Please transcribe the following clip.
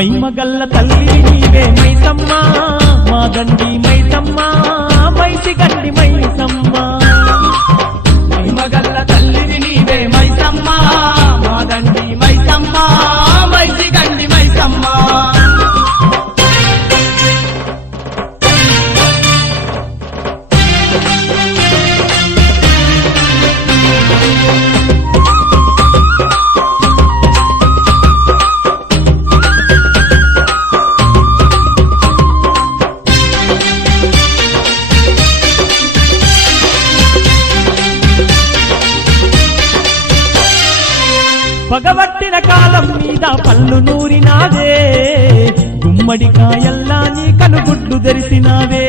మైమగల్ల తల్లి నీవే మైసమ్మ మా దండి మైసమ్మ మైసి గండి మైసమ్మ మైమగల్ల తల్లిని నీవే మైసమ్మ మా దండి మైసమ్మ మైసి గండి మైసమ్మ పగబట్టిన కాలం మీద పళ్ళు నూరినావే గుమ్మడికాయల్లా నీ కనుగుడ్లు తెరిసినావే